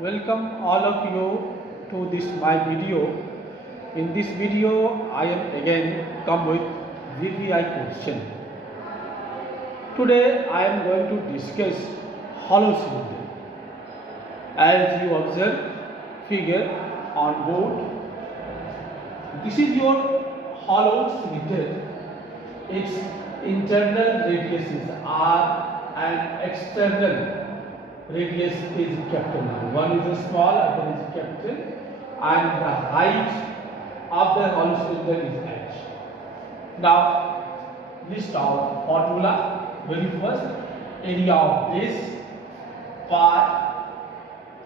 Welcome all of you to this my video. In this video I am again come with VVI question. Today I am going to discuss hollow cylinder. As you observe figure on board, this is your hollow cylinder. Its internal radius is R and external radius is capital R. One is small, other is capital, and the height of the hollow cylinder is h. Now, list our formula. Very first, area of this pi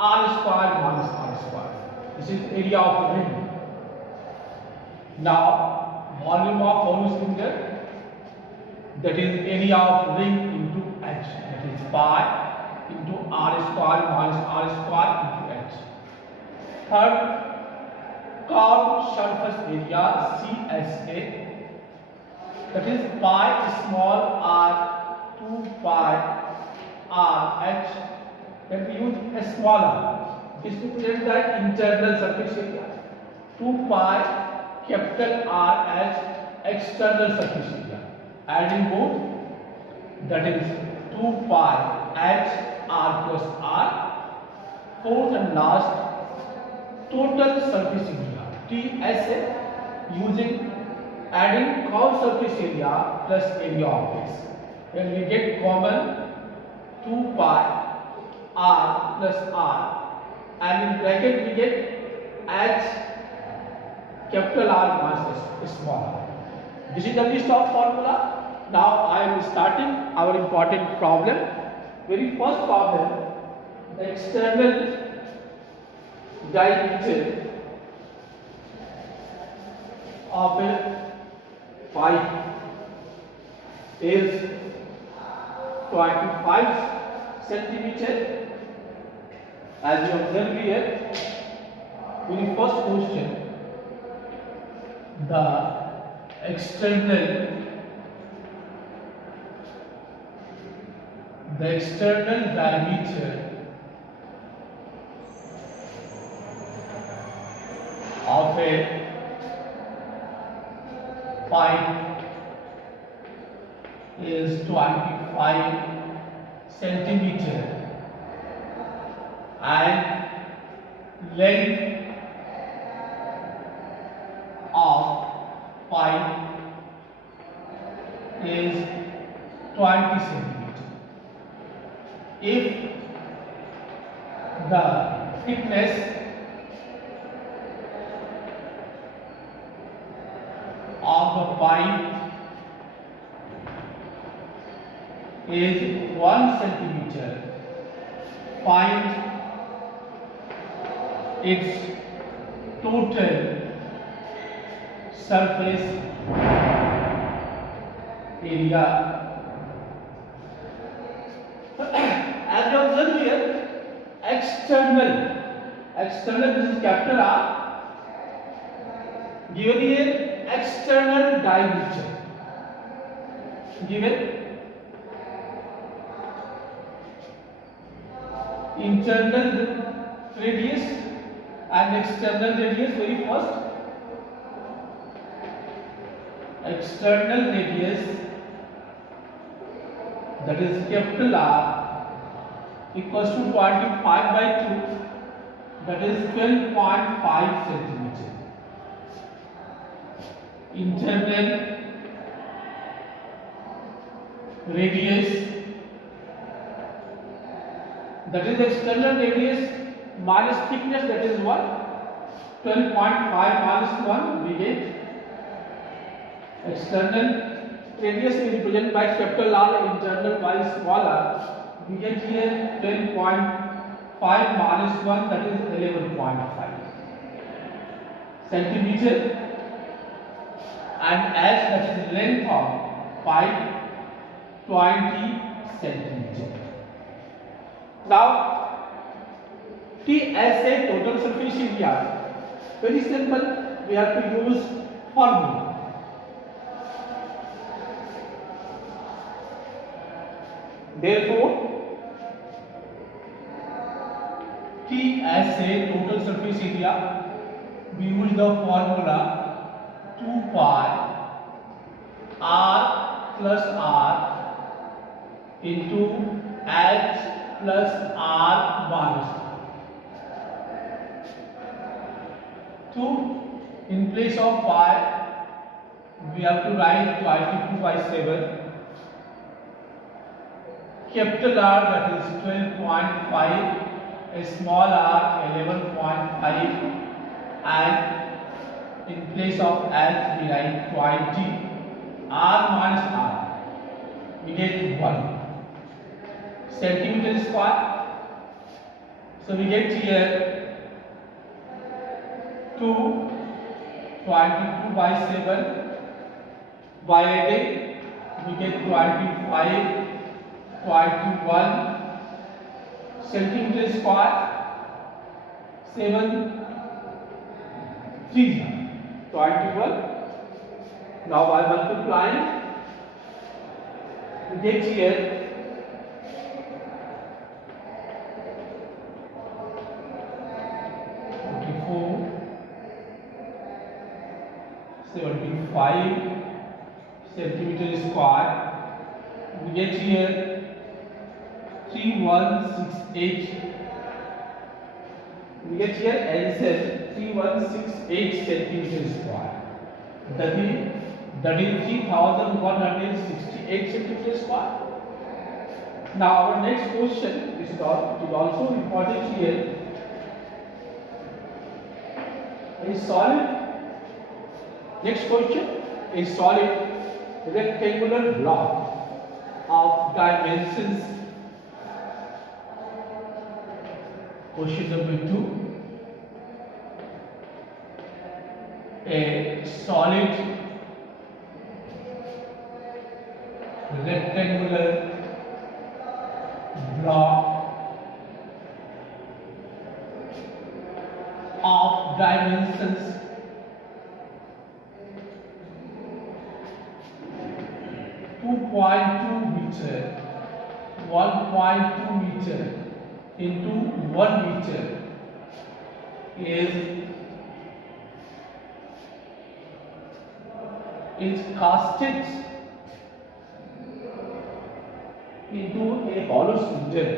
r square minus r square. This is area of ring. Now, volume of hollow cylinder, that is area of ring into h, that is pi into r square minus r square into h. Third, curved surface area CSA, that is pi small r 2 pi r h, that we use a small r. This represents the internal surface area. 2 pi capital R h external surface area. Adding both, that is 2 pi h r plus r. Fourth and last, total surface area TSA, using adding curved surface area plus area of base. Then we get common 2 pi r plus r, and in bracket we get h capital R minus small r. This is the list of formula. Now I am starting our important problem. Very first problem, the external diameter of a pipe is 25 centimeter. As you observe here, very first question, the external diameter of a pipe is 25 centimeter and length of pipe is 20 centimeter. If the thickness of the pipe is 1 centimeter, find its total surface area. As you observe here, external, this is capital R, given here external diameter, given internal radius and external radius. Very first, external radius, that is capital R, equals to 25 by 2, that is 12.5 centimeter. Internal radius, that is external radius minus thickness, that is what? 12.5 minus 1, we get external radius is represented by capital R, internal by small r. We get here 10.5 minus 1, that is 11.5 centimeter, and as that is length of pipe, 20 centimeter. Now, TSA, total surface area, very simple, we have to use formula. Therefore, T as say total surface area, we use the formula 2 pi r plus r into h plus r minus 2. In place of pi, we have to write 22 by 7. Capital R, that is 12.5, a small r 11.5, and in place of h we write 20. R minus r, we get 1 centimeter square. So we get here 22 by 7. By adding, we get 25, 21 centimeter square. 7 3 21. Now by multiplying, we get here 75 centimeter square. We get here 3168. We get here answer 3168 centimeter square. That is 3168 centimeter square. Now our next question is also important here. A solid. Next question, a solid rectangular block of dimensions. Question number 2. A solid rectangular block of dimensions 2.2 meter, 1.2 meter into 1 meter is casted into a hollow cylinder.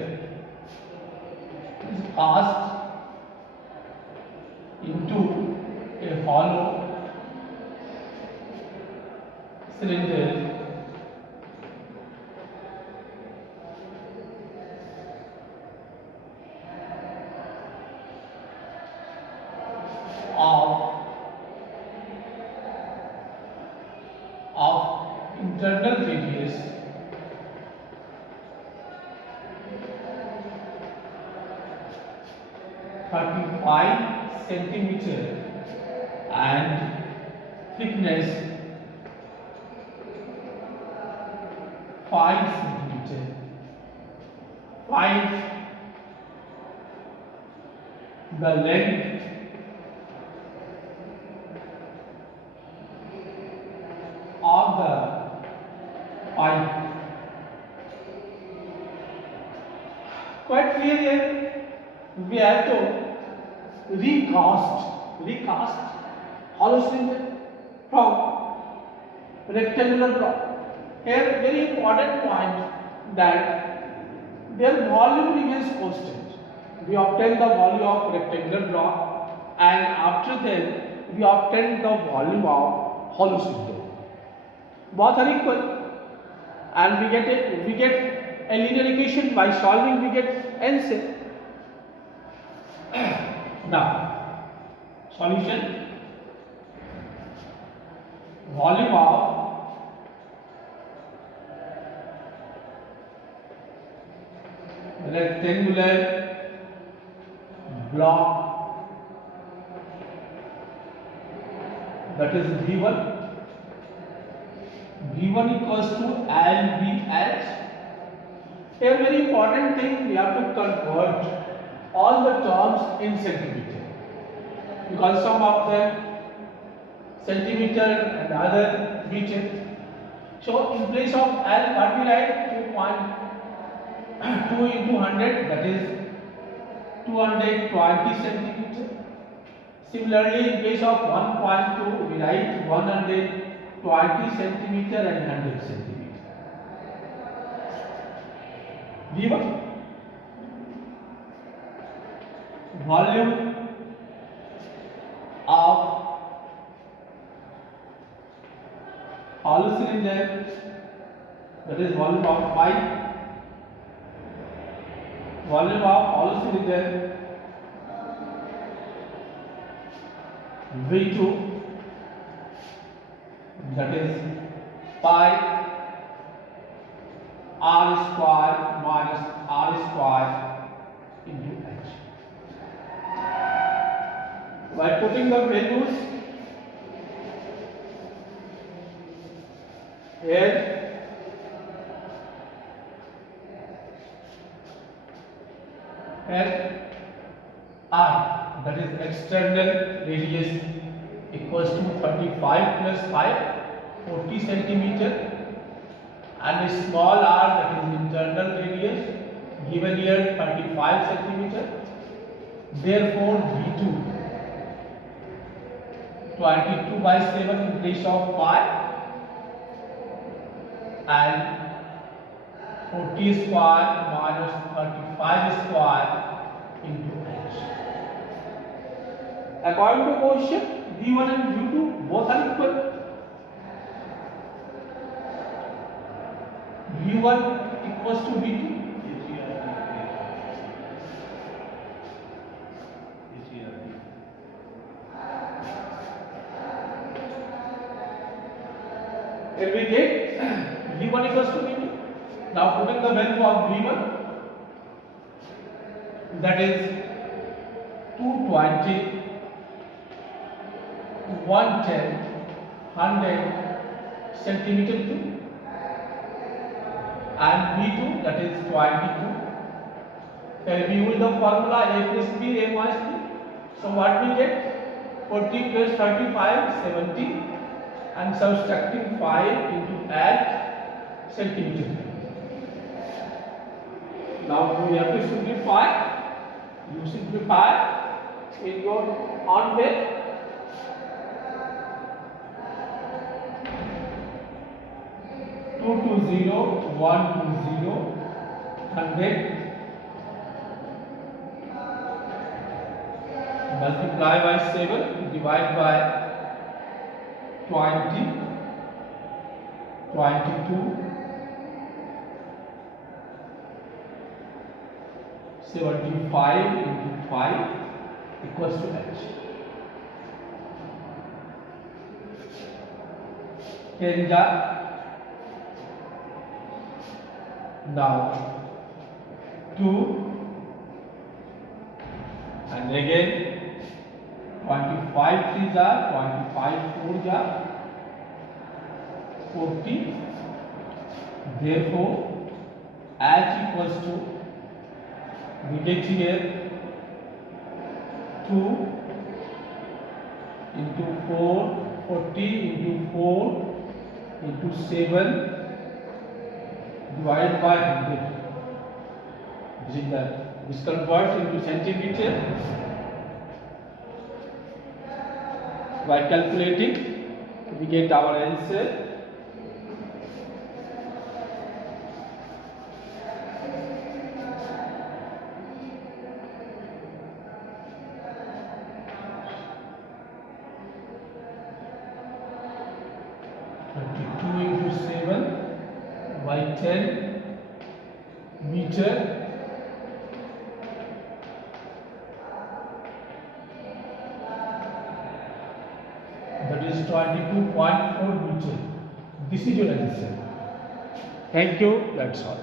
Is cast into a hollow cylinder of internal radius 35 centimeter and thickness 5 centimeter. Find the length of the pipe. Quite clear here. We have to recast hollow cylinder from rectangular block. Here very important point that their volume remains constant. We obtain the volume of rectangular block and after that we obtain the volume of hollow cylinder. Both are equal and we get a linear equation. By solving we get answer. Now solution. Volume of rectangular block, that is V1. V1 equals to LVH. Here very important thing, we have to convert all the terms in centimeter because some of them centimeter and other meter. So in place of L, what we write 2.2 into 100, that is 220 centimeter. Similarly, in case of 1.2, we write 120 centimeter and 100 centimeter. V1, volume of hollow cylinder, that is volume of pipe. Volume of hollow cylinder V2, that is pi r square minus r square into h. By putting the values here, R, that is external radius, equals to 35 plus 5, 40 centimeter, and a small r, that is internal radius, given here 35 centimeter. Therefore, V2 22 by 7 in place of pi, and 40 square minus 35 square into h. According to question, V1 and V2 both are equal. V1 equals to V2. Here we get V1 equals to V2. Now putting the value of V1, that is 220, 110, 100 centimeter cube, and V2, that is 22. Here we use the formula A plus B, A minus B. So what we get? 40 plus 35, 70, and subtracting 5 into 8 centimeter. Now we have to simplify. You simplify in your own way. Two to 0, 1 to 0, 100. Multiply by 7, divide by 20, 22, 75 into 5 equals to h. Here is now 2 and again 25 3s are 25 4s are 40. Therefore, h equals to, we get here 2 into 4, 40 into 4 into 7 divided by 100. This converts into centimeter. By calculating, we get our answer. Into 7 by 10 meter. That is 22.4 meter. This is your answer. Thank you. That's all.